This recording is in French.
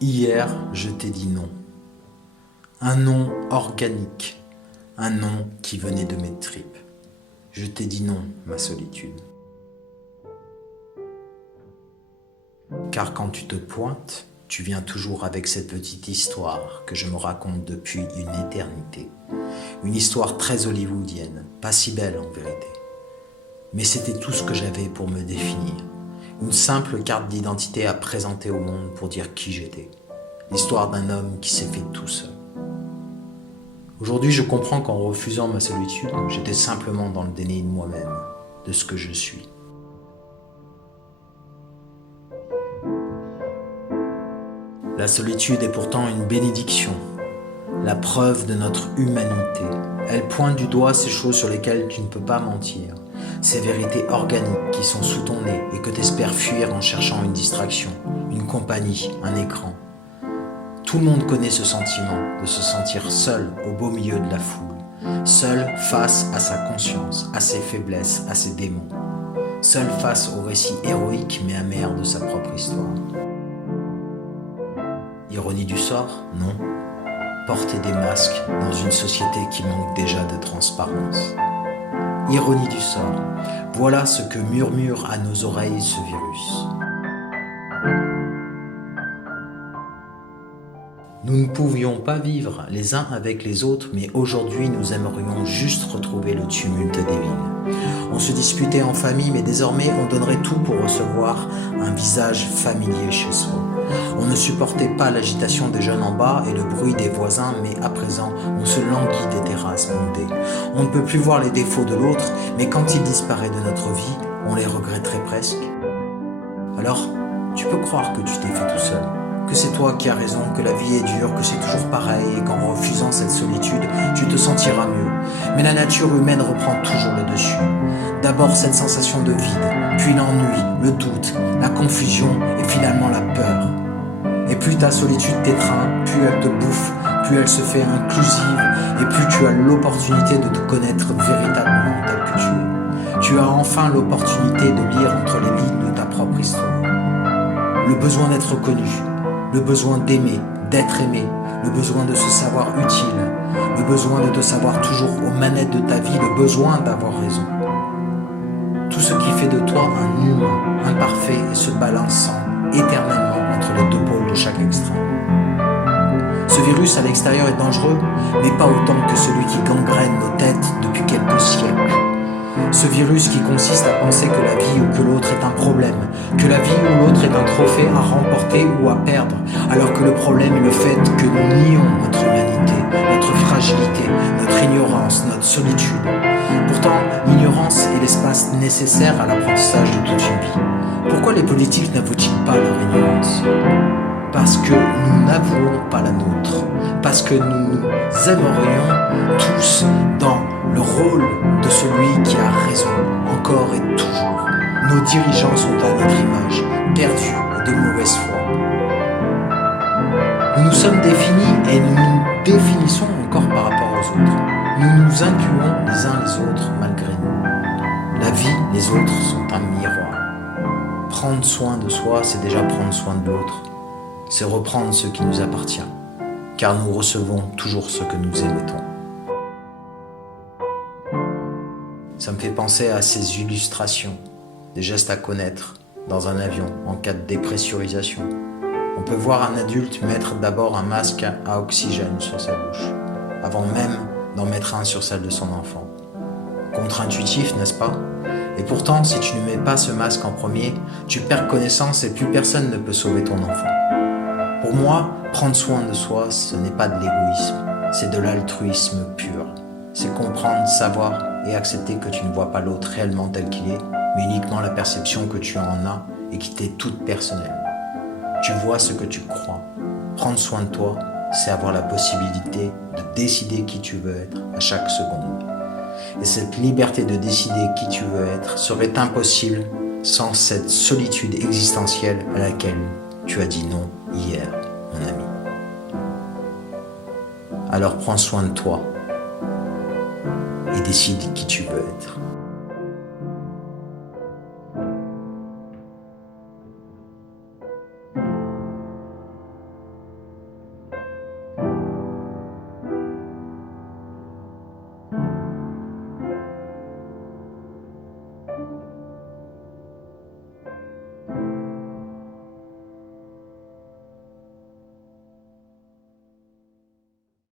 Hier, je t'ai dit non. Un non organique, un non qui venait de mes tripes. Je t'ai dit non, ma solitude. Car quand tu te pointes, tu viens toujours avec cette petite histoire que je me raconte depuis une éternité. Une histoire très hollywoodienne, pas si belle en vérité. Mais c'était tout ce que j'avais pour me définir. Une simple carte d'identité à présenter au monde pour dire qui j'étais. L'histoire d'un homme qui s'est fait tout seul. Aujourd'hui, je comprends qu'en refusant ma solitude, j'étais simplement dans le déni de moi-même, de ce que je suis. La solitude est pourtant une bénédiction, la preuve de notre humanité. Elle pointe du doigt ces choses sur lesquelles tu ne peux pas mentir, ces vérités organiques qui sont sous ton nez et que tu espères fuir en cherchant une distraction, une compagnie, un écran. Tout le monde connaît ce sentiment de se sentir seul au beau milieu de la foule, seul face à sa conscience, à ses faiblesses, à ses démons, seul face au récit héroïque mais amer de sa propre histoire. Ironie du sort? Non. Porter des masques dans une société qui manque déjà de transparence. Ironie du sort, voilà ce que murmure à nos oreilles ce virus. Nous ne pouvions pas vivre les uns avec les autres, mais aujourd'hui nous aimerions juste retrouver le tumulte des villes. On se disputait en famille, mais désormais on donnerait tout pour recevoir un visage familier chez soi. On ne supportait pas l'agitation des jeunes en bas et le bruit des voisins, mais à présent on se languit des terrasses bondées. On ne peut plus voir les défauts de l'autre, mais quand il disparaît de notre vie, on les regretterait presque. Alors, tu peux croire que tu t'es fait tout seul, que c'est toi qui as raison, que la vie est dure, que c'est toujours pareil et qu'en refusant cette solitude, tu te sentiras mieux. Mais la nature humaine reprend toujours le dessus. D'abord cette sensation de vide, puis l'ennui, le doute, la confusion et finalement la peur. Et plus ta solitude t'étreint, plus elle te bouffe, plus elle se fait inclusive et plus tu as l'opportunité de te connaître véritablement tel que tu es. Tu as enfin l'opportunité de lire entre les lignes de ta propre histoire. Le besoin d'être connu, le besoin d'aimer, d'être aimé, le besoin de se savoir utile, le besoin de te savoir toujours aux manettes de ta vie, le besoin d'avoir raison. Tout ce qui fait de toi un humain imparfait et se balançant éternellement entre les deux pôles de chaque extrême. Ce virus à l'extérieur est dangereux, mais pas autant que celui qui gangrène nos têtes depuis quelques siècles. Ce virus qui consiste à penser que la vie ou que l'autre est un problème, que la vie ou l'autre est un trophée à remporter ou à perdre, alors que le problème est le fait que nous nions notre humanité, notre fragilité, notre ignorance, notre solitude. Pourtant, l'ignorance est l'espace nécessaire à l'apprentissage de toute une vie. Pourquoi les politiques n'avouent-ils pas leur ignorance ? Parce que nous n'avouons pas la nôtre, parce que nous nous aimerions tous dans le rôle de celui qui a raison, encore et toujours. Nos dirigeants sont à notre image, perdus et de mauvaise foi. Nous nous sommes définis et nous nous définissons encore par rapport aux autres. Nous nous incluons les uns les autres malgré nous. La vie, les autres sont un miroir. Prendre soin de soi, c'est déjà prendre soin de l'autre. C'est reprendre ce qui nous appartient, car nous recevons toujours ce que nous émettons. Ça me fait penser à ces illustrations, des gestes à connaître dans un avion en cas de dépressurisation. On peut voir un adulte mettre d'abord un masque à oxygène sur sa bouche, avant même d'en mettre un sur celle de son enfant. Contre-intuitif, n'est-ce pas ? Et pourtant, si tu ne mets pas ce masque en premier, tu perds connaissance et plus personne ne peut sauver ton enfant. Pour moi, prendre soin de soi, ce n'est pas de l'égoïsme, c'est de l'altruisme pur. C'est comprendre, savoir et accepter que tu ne vois pas l'autre réellement tel qu'il est, mais uniquement la perception que tu en as et qui t'est toute personnelle. Tu vois ce que tu crois. Prendre soin de toi, c'est avoir la possibilité de décider qui tu veux être à chaque seconde. Et cette liberté de décider qui tu veux être serait impossible sans cette solitude existentielle à laquelle tu as dit non hier, mon ami. Alors prends soin de toi et décide qui tu veux être.